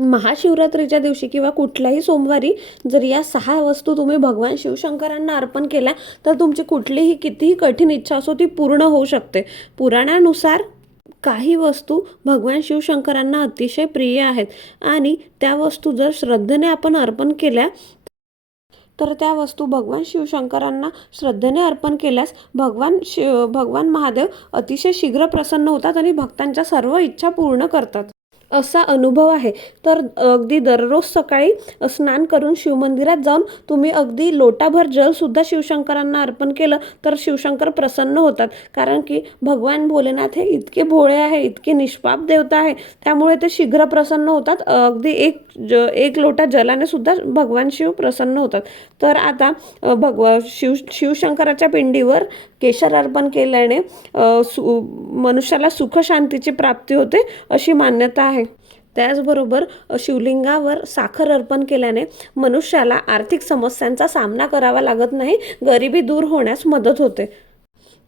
महाशिवरात्रीच्या दिवशी किंवा कुठल्याही सोमवारी जर या 6 वस्तू तुम्ही भगवान शिवशंकरांना अर्पण केल्या तर तुमची कुठलीही कितीही कठीण इच्छा असो ती पूर्ण होऊ शकते. पुराणानुसार काही वस्तू भगवान शिवशंकरांना अतिशय प्रिय आहेत आणि त्या वस्तू जर श्रद्धेने आपण अर्पण केल्या तर त्या वस्तू भगवान शिवशंकरांना श्रद्धेने अर्पण केल्यास भगवान महादेव अतिशय शीघ्र प्रसन्न होतात आणि भक्तांच्या सर्व इच्छा पूर्ण करतात, असा अनुभव आहे. तर अगदी दररोज सकाळी स्नान करून शिवमंदिरात जाऊन तुम्ही अगदी लोटाभर जलसुद्धा शिवशंकरांना अर्पण केलं तर शिवशंकर प्रसन्न होतात. कारण की भगवान भोलेनाथ हे इतके भोळे आहे, इतके निष्पाप देवता आहे, त्यामुळे ते शीघ्र प्रसन्न होतात. अगदी एक लोटा जलाने सुद्धा भगवान शिव प्रसन्न होतात. तर आता शिवशंकराच्या पिंडीवर केशर अर्पण केल्याने मनुष्याला सुख शांतीची प्राप्ती होते अशी मान्यता आहे. त्याचबरोबर शिवलिंगावर साखर अर्पण केल्याने मनुष्याला आर्थिक समस्यांचा सामना करावा लागत नाही, गरिबी दूर होण्यास मदत होते.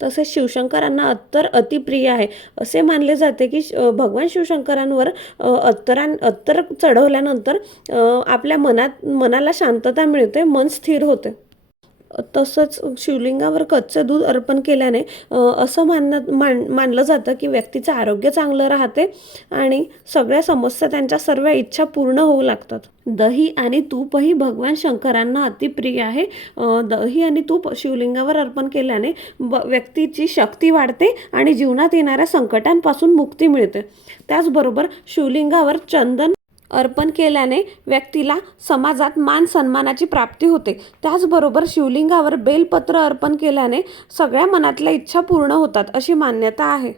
तसेच शिवशंकरांना अत्तर अतिप्रिय आहे. असे मानले जाते की भगवान शिवशंकरांवर अत्तर चढवल्यानंतर आपल्या मनाला शांतता मिळते, मन स्थिर होते. तसंच शिवलिंगावर कच्चं दूध अर्पण केल्याने असं मानलं जातं की व्यक्तीचं आरोग्य चांगलं राहते आणि सगळ्या समस्या, त्यांच्या सर्व इच्छा पूर्ण होऊ लागतात. दही आणि तूपही भगवान शंकरांना अतिप्रिय आहे. दही आणि तूप शिवलिंगावर अर्पण केल्याने व्यक्तीची शक्ती वाढते आणि जीवनात येणाऱ्या संकटांपासून मुक्ती मिळते. त्याचबरोबर शिवलिंगावर चंदन अर्पण केल्याने व्यक्तीला समाजात मान सन्मानाची प्राप्ती होते. त्याचबरोबर शिवलिंगावर बेलपत्र अर्पण केल्याने सगळ्या मनातल्या इच्छा पूर्ण होतात अशी मान्यता आहे.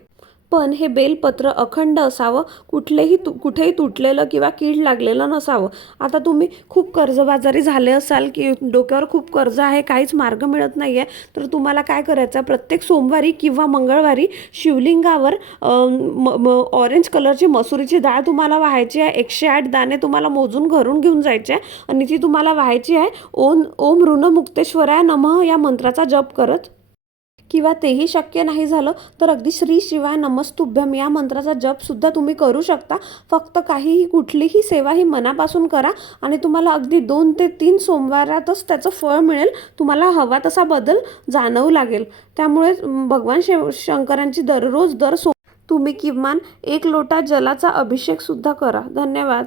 पण हे बेलपत्र अखंड असावं, कुठेही तुटलेलं किंवा कीड लागलेलं नसावं. आता तुम्ही खूप कर्जबाजारी झाले असाल की डोक्यावर खूप कर्ज आहे, काहीच मार्ग मिळत नाही आहे, तर तुम्हाला काय करायचं, प्रत्येक सोमवारी किंवा मंगळवारी शिवलिंगावर ऑरेंज कलरची मसुरीची डाळ तुम्हाला वाहायची आहे. 108 दाणे तुम्हाला मोजून घरून घेऊन जायचे आहे आणि ती तुम्हाला वाहायची आहे. ओम ऋणमुक्तेश्वराय नमः या मंत्राचा जप करत, किंवा तेही शक्य नाही झालं तर अगदी श्री शिवाय नमस्तुभ्यम या मंत्राचा जपसुद्धा तुम्ही करू शकता. फक्त कुठलीही सेवा ही मनापासून करा आणि तुम्हाला अगदी 2 ते 3 सोमवारातच त्याचं फळ मिळेल. तुम्हाला हवा तसा बदल जाणवू लागेल. त्यामुळे भगवान शंकरांची तुम्ही किमान 1 लोटा जलाचा अभिषेक सुद्धा करा. धन्यवाद.